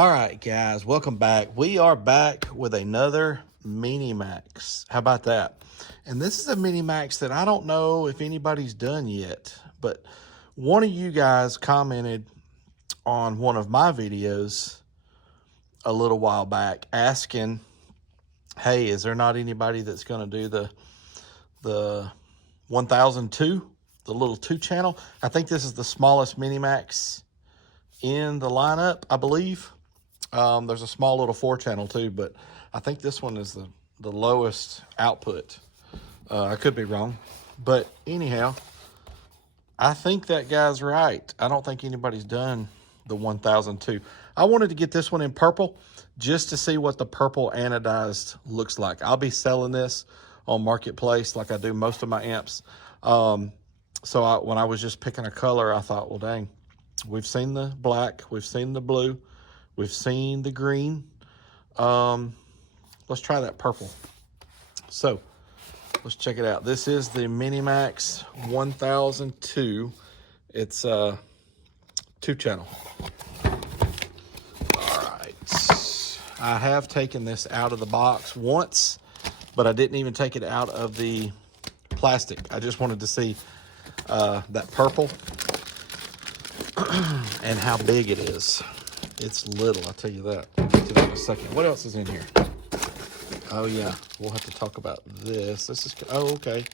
All right, guys, welcome back. We are back with another Mini Max. How about that? And this is a Mini Max that I don't know if anybody's done yet, but one of you guys commented on one of my videos a little while back asking, hey, is there not anybody that's going to do the 1002, the little 2-channel? I think this is the smallest Mini Max in the lineup, I believe. There's a small little 4-channel too, but I think this one is the lowest output. I could be wrong, but anyhow, I think that guy's right. I don't think anybody's done the 1002. I wanted to get this one in purple just to see what the purple anodized looks like. I'll be selling this on Marketplace like I do most of my amps. When I was just picking a color, I thought, well, dang, we've seen the black, we've seen the blue, we've seen the green. Let's try that purple. So let's check it out. This is the Minimax 1002. It's 2-channel. All right. I have taken this out of the box once, but I didn't even take it out of the plastic. I just wanted to see that purple and how big it is. It's little, I'll tell you that. I'll get to that in a second. What else is in here? Oh yeah, we'll have to talk about this. This is, oh, okay.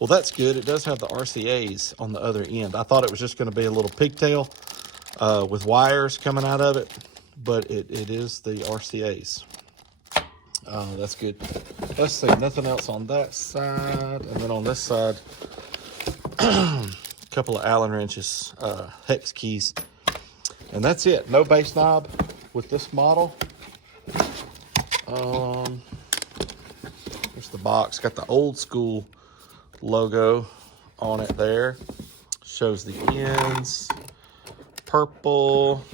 Well, that's good. It does have the RCAs on the other end. I thought it was just gonna be a little pigtail with wires coming out of it, but it is the RCAs. That's good. Let's see, nothing else on that side. And then on this side, a couple of Allen wrenches, hex keys. And that's it. No bass knob with this model. There's the box. Got the old school logo on it there. Shows the ends. Purple.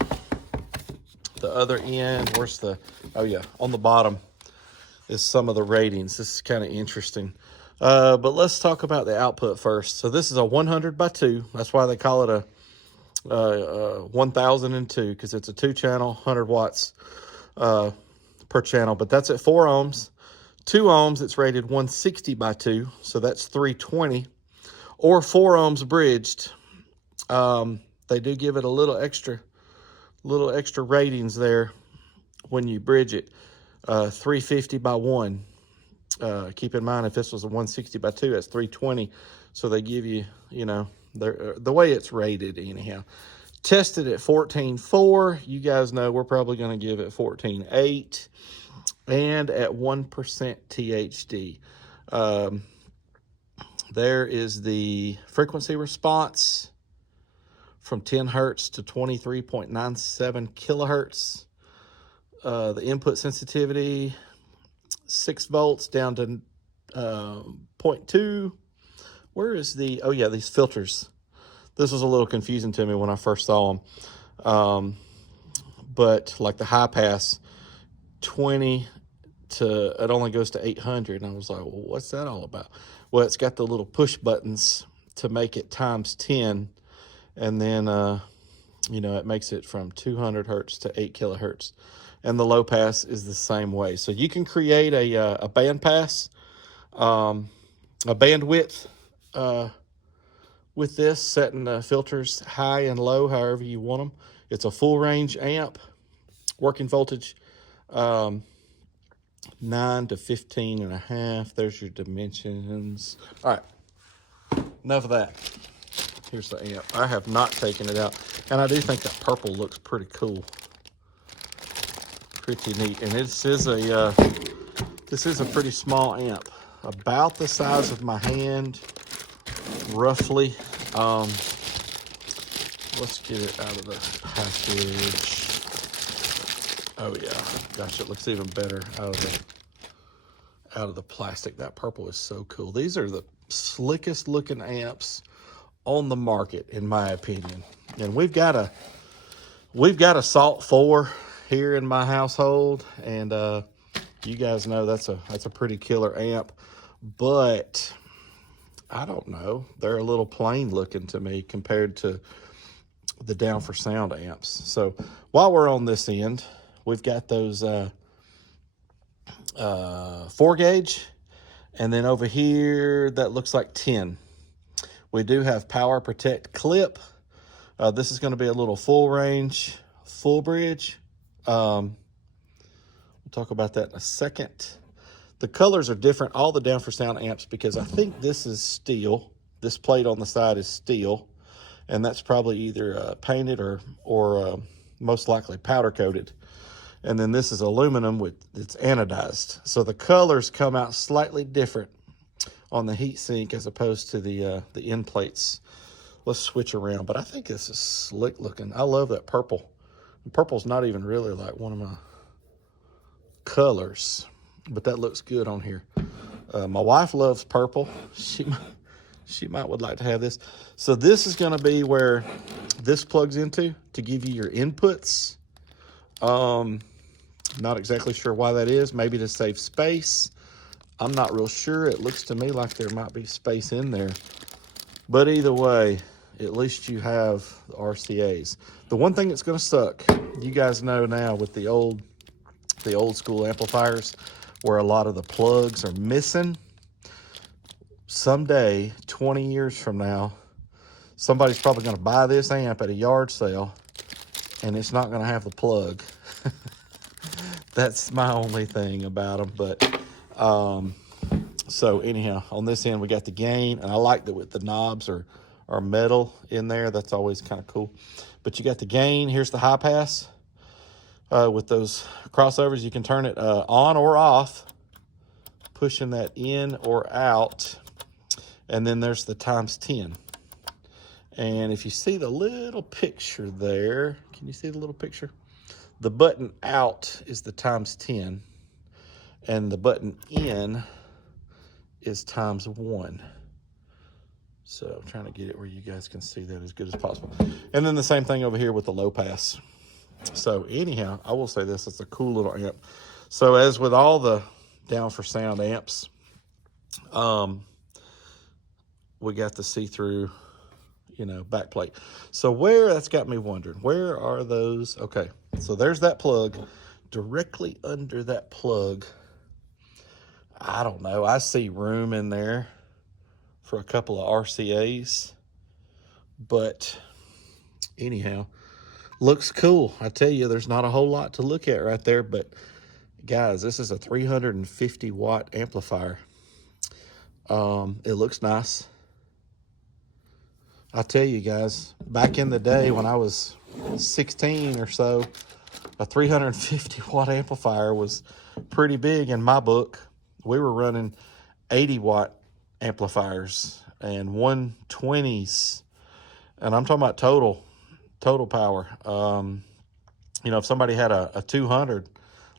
The other end. Where's the... Oh, yeah. On the bottom is some of the ratings. This is kind of interesting. But let's talk about the output first. So this is a 100x2. That's why they call it a 1002, because it's a 2-channel, 100 watts per channel, but that's at 4 ohms. 2 ohms, it's rated 160x2, so that's 320, or 4 ohms bridged. They do give it a little extra ratings there when you bridge it. 350x1. Keep in mind, if this was a 160x2, that's 320, so they give you, you know, the way it's rated anyhow. Tested at 14.4. You guys know we're probably going to give it 14.8, and at 1% THD. There is the frequency response from 10 hertz to 23.97 kilohertz. The input sensitivity, 6 volts down to 0.2. Where is the, oh yeah, these filters. This was a little confusing to me when I first saw them. But like the high pass, 20 to, it only goes to 800. And I was like, well, what's that all about? Well, it's got the little push buttons to make it times 10. And then, you know, it makes it from 200 hertz to 8 kilohertz. And the low pass is the same way. So you can create a band pass, a bandwidth, with this, setting the filters high and low however you want them. It's a full range amp, working voltage 9 to 15 and a half. There's your dimensions. All right, enough of that. Here's the amp. I have not taken it out, and I do think that purple looks pretty cool, pretty neat. And this is a pretty small amp, about the size of my hand, roughly. Let's get it out of the package. Oh yeah, gosh, it looks even better out of the plastic. That purple is so cool. These are the slickest looking amps on the market, in my opinion. And we've got a Salt 4 here in my household, and you guys know that's a pretty killer amp, but I don't know, they're a little plain looking to me compared to the Down for Sound amps. So while we're on this end, we've got those 4-gauge, and then over here that looks like 10. We do have Power Protect clip. This is going to be a little full range, full bridge. We'll talk about that in a second. The colors are different, all the Down for Sound amps, because I think this is steel. This plate on the side is steel, and that's probably either painted or most likely powder coated. And then this is aluminum with it's anodized. So the colors come out slightly different on the heat sink as opposed to the end plates. Let's switch around, but I think this is slick looking. I love that purple. And purple's not even really like one of my colors, but that looks good on here. My wife loves purple. She might would like to have this. So this is going to be where this plugs into to give you your inputs. Not exactly sure why that is. Maybe to save space. I'm not real sure. It looks to me like there might be space in there. But either way, at least you have the RCAs. The one thing that's going to suck, you guys know now with the old school amplifiers where a lot of the plugs are missing. Someday, 20 years from now, somebody's probably going to buy this amp at a yard sale and it's not going to have the plug. That's my only thing about them. But so anyhow, on this end we got the gain, and I like that with the knobs are metal in there. That's always kind of cool. But you got the gain. Here's the high pass. With those crossovers, you can turn it on or off, pushing that in or out. And then there's the ×10. And if you see the little picture there, can you see the little picture? The button out is the ×10, and the button in is ×1. So I'm trying to get it where you guys can see that as good as possible. And then the same thing over here with the low pass. So anyhow, I will say this, it's a cool little amp. So as with all the Down for Sound amps, we got the see-through, back plate. So that's got me wondering, where are those? Okay, so there's that plug. Directly under that plug, I don't know, I see room in there for a couple of RCAs. But anyhow, looks cool. I tell you, there's not a whole lot to look at right there, but guys, this is a 350 watt amplifier. It looks nice. I tell you guys, back in the day when I was 16 or so, a 350 watt amplifier was pretty big in my book. We were running 80 watt amplifiers and 120s, and I'm talking about total power. If somebody had a 200,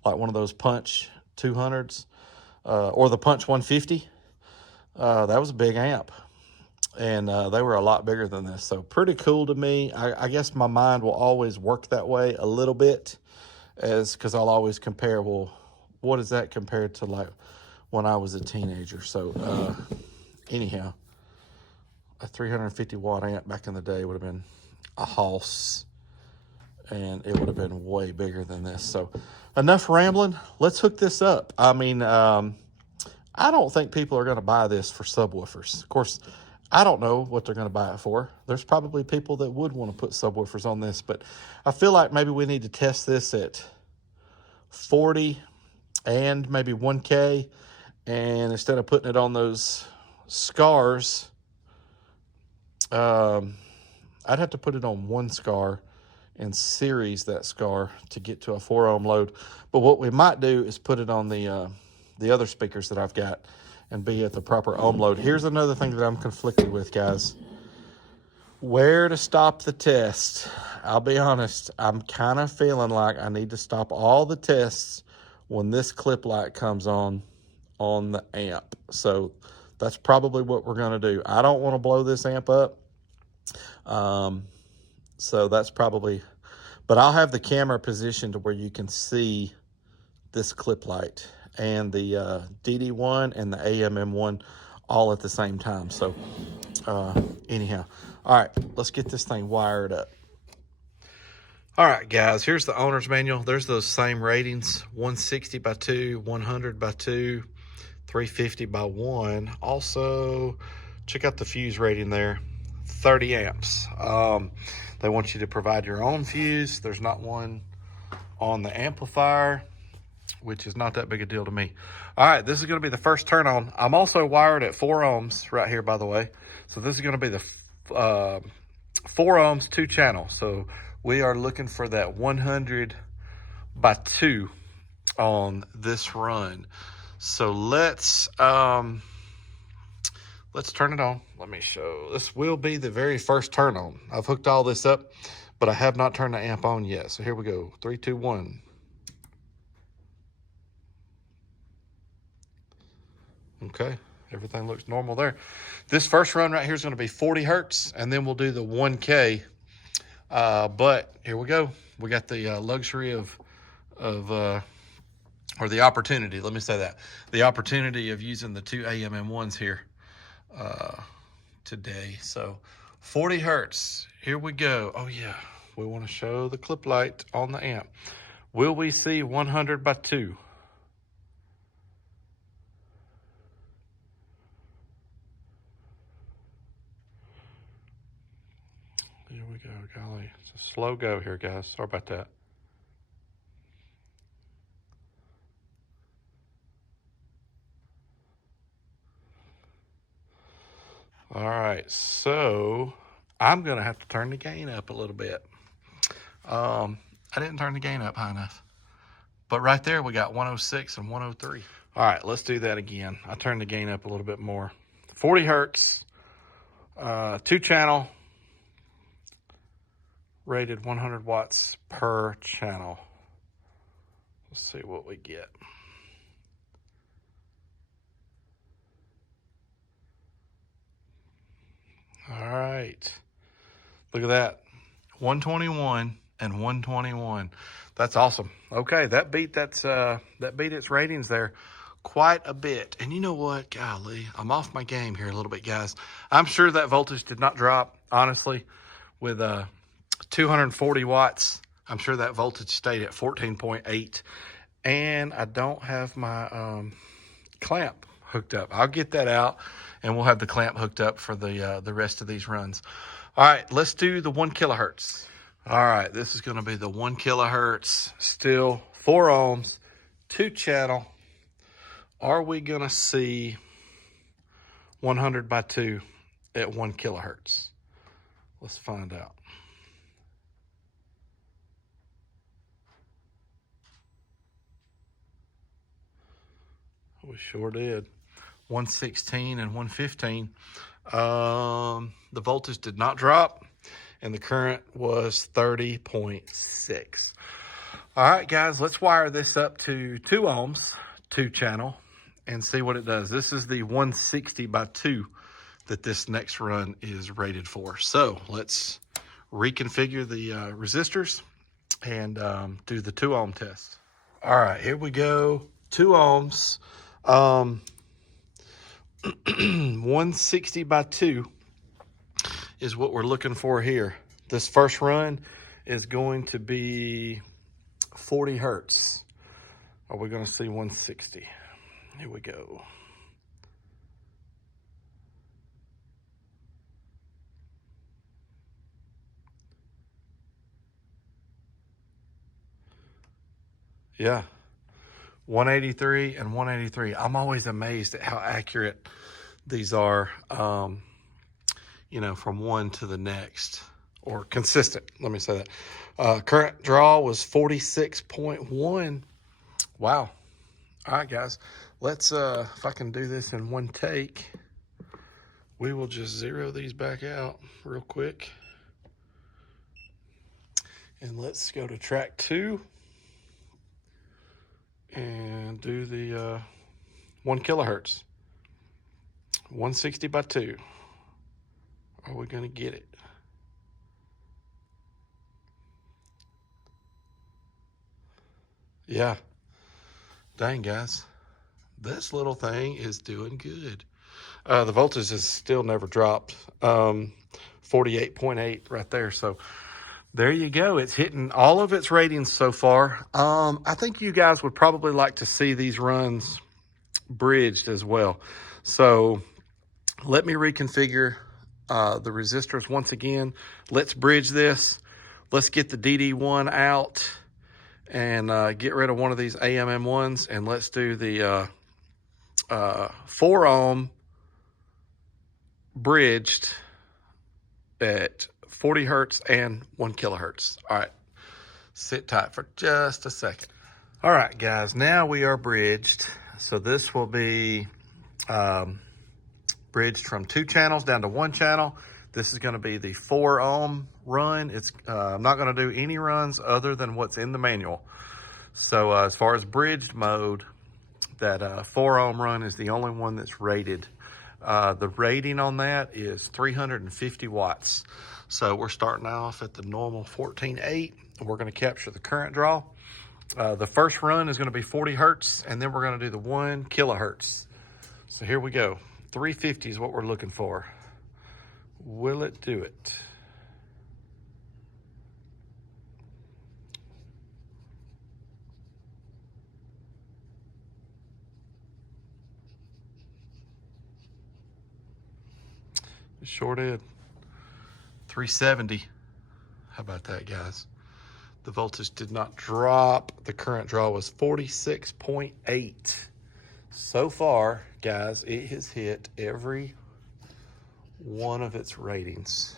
like one of those Punch 200s, or the Punch 150, that was a big amp. And they were a lot bigger than this. So pretty cool to me. I guess my mind will always work that way a little bit, because I'll always compare, well, what is that compared to like when I was a teenager? So anyhow, a 350 watt amp back in the day would have been a house, and it would have been way bigger than this. So enough rambling. Let's hook this up. I mean, I don't think people are going to buy this for subwoofers. Of course, I don't know what they're going to buy it for. There's probably people that would want to put subwoofers on this, but I feel like maybe we need to test this at 40 and maybe 1K, and instead of putting it on those scars, I'd have to put it on one scar and series that scar to get to a 4 ohm load. But what we might do is put it on the other speakers that I've got and be at the proper ohm load. Here's another thing that I'm conflicted with, guys. Where to stop the test? I'll be honest, I'm kind of feeling like I need to stop all the tests when this clip light comes on the amp. So that's probably what we're going to do. I don't want to blow this amp up. So that's probably, but I'll have the camera positioned to where you can see this clip light and the DD1 and the AMM1 all at the same time. So anyhow, all right, let's get this thing wired up. All right, guys, here's the owner's manual. There's those same ratings, 160 by 2, 100 by 2, 350 by 1. Also, check out the fuse rating there, 30 amps. They want you to provide your own fuse. There's not one on the amplifier, which is not that big a deal to me. All right, this is going to be the first turn on. I'm also wired at 4 ohms right here, by the way. So this is going to be the 4 ohms, 2 channel. So we are looking for that 100 by 2 on this run. So let's turn it on. Let me show. This will be the very first turn on. I've hooked all this up, but I have not turned the amp on yet. So here we go. 3, 2, 1. Okay, everything looks normal there. This first run right here is going to be 40 hertz, and then we'll do the 1K. But here we go. We got the luxury or the opportunity, let me say that, the opportunity of using the 2 AMM1s here today. So 40 hertz, here we go. Oh yeah, we want to show the clip light on the amp. Will we see 100 by 2? Here we go, golly. It's a slow go here, guys. Sorry about that. All right, so I'm gonna have to turn the gain up a little bit. I didn't turn the gain up high enough. But right there, we got 106 and 103. All right, let's do that again. I turned the gain up a little bit more. 40 hertz, 2 channel, rated 100 watts per channel. Let's see what we get. All right, look at that, 121 and 121. That's awesome. Okay, that beat its ratings there quite a bit. And you know what? Golly, I'm off my game here a little bit, guys. I'm sure that voltage did not drop, honestly, with 240 watts. I'm sure that voltage stayed at 14.8. And I don't have my clamp hooked up. I'll get that out, and we'll have the clamp hooked up for the rest of these runs. All right, let's do the 1 kilohertz. All right, this is going to be the 1 kilohertz, still 4 ohms, 2 channel. Are we going to see 100 by 2 at 1 kilohertz? Let's find out. We sure did. 116 and 115. The voltage did not drop, and the current was 30.6. All right, guys, let's wire this up to 2 ohms, 2 channel, and see what it does. This is the 160 by 2 that this next run is rated for. So let's reconfigure the resistors and do the 2 ohm test. All right, here we go. 2 ohms. 160 by 2 is what we're looking for here. This first run is going to be 40 hertz. Are we going to see 160? Here we go. Yeah, 183 and 183. I'm always amazed at how accurate these are, you know, from one to the next, or consistent. Let me say that. Current draw was 46.1. Wow. All right, guys. Let's, if I can do this in one take, we will just zero these back out real quick. And let's go to track 2 and do the 1 kilohertz. 160 by 2. Are we going to get it? Yeah. Dang, guys. This little thing is doing good. The voltage has still never dropped. 48.8 right there. So There you go. It's hitting all of its ratings so far. I think you guys would probably like to see these runs bridged as well. So let me reconfigure the resistors once again. Let's bridge this. Let's get the DD1 out and get rid of one of these AMM1s, and let's do the 4 ohm bridged at 40 hertz and 1 kilohertz. All right, sit tight for just a second. All right, guys, now we are bridged. So this will be bridged from 2 channels down to 1 channel. This is going to be the 4 ohm run. It's I'm not going to do any runs other than what's in the manual. So as far as bridged mode, that 4 ohm run is the only one that's rated. The rating on that is 350 watts. So we're starting off at the normal 14.8. We're going to capture the current draw. The first run is going to be 40 hertz, and then we're going to do the 1 kilohertz. So here we go. 350 is what we're looking for. Will it do it? It sure did. 370. How about that, guys? The voltage did not drop. The current draw was 46.8. So far, guys, it has hit every one of its ratings.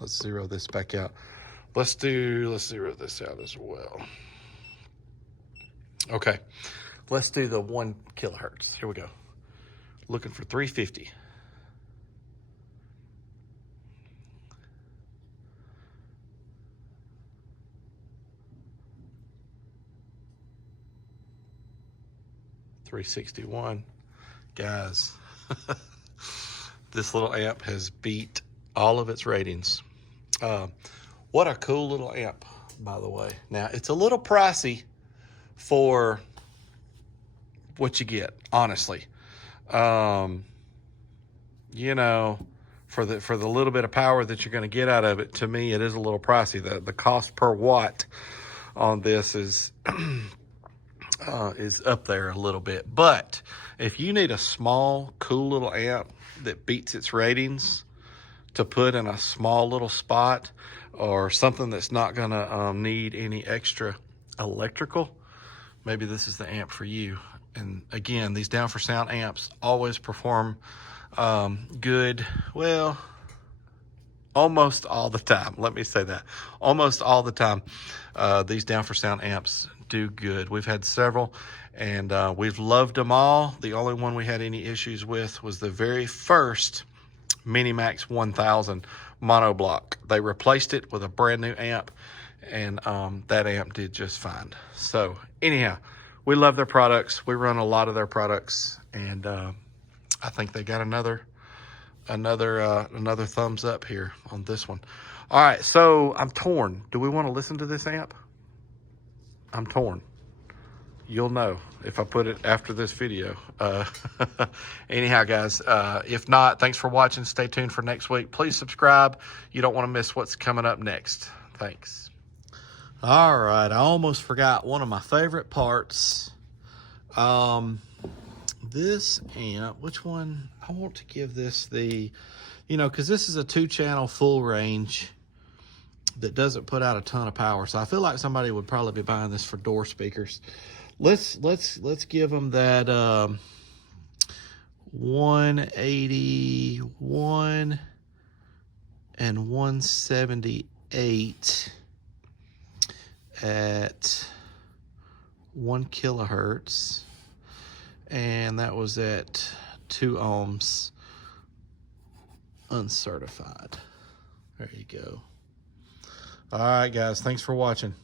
Let's zero this back out. Let's zero this out as well. Okay, let's do the 1 kilohertz. Here we go. Looking for 350. $361. Guys, this little amp has beat all of its ratings. What a cool little amp, by the way. Now, it's a little pricey for what you get, honestly. You know, for the little bit of power that you're going to get out of it, to me, it is a little pricey. The cost per watt on this is up there a little bit. But if you need a small, cool little amp that beats its ratings to put in a small little spot, or something that's not gonna need any extra electrical, maybe this is the amp for you. And again, these Down for Sound amps always perform good. Well, almost all the time. Let me say that. Almost all the time, these Down for Sound amps do good. We've had several, and we've loved them all. The only one we had any issues with was the very first Minimax 1000 monoblock. They replaced it with a brand new amp, and that amp did just fine. So anyhow, we love their products. We run a lot of their products, and I think they got another thumbs up here on this one. All right, so I'm torn. Do we want to listen to this amp? I'm torn. You'll know if I put it after this video. Anyhow, guys, if not, thanks for watching. Stay tuned for next week. Please subscribe. You don't want to miss what's coming up next. Thanks. All right, I almost forgot one of my favorite parts. This amp, which one? I want to give this the, because this is a 2-channel full range that doesn't put out a ton of power. So I feel like somebody would probably be buying this for door speakers. Let's give them that 181 and 178 at 1 kilohertz, and that was at 2 ohms uncertified. There you go. All right, guys, thanks for watching.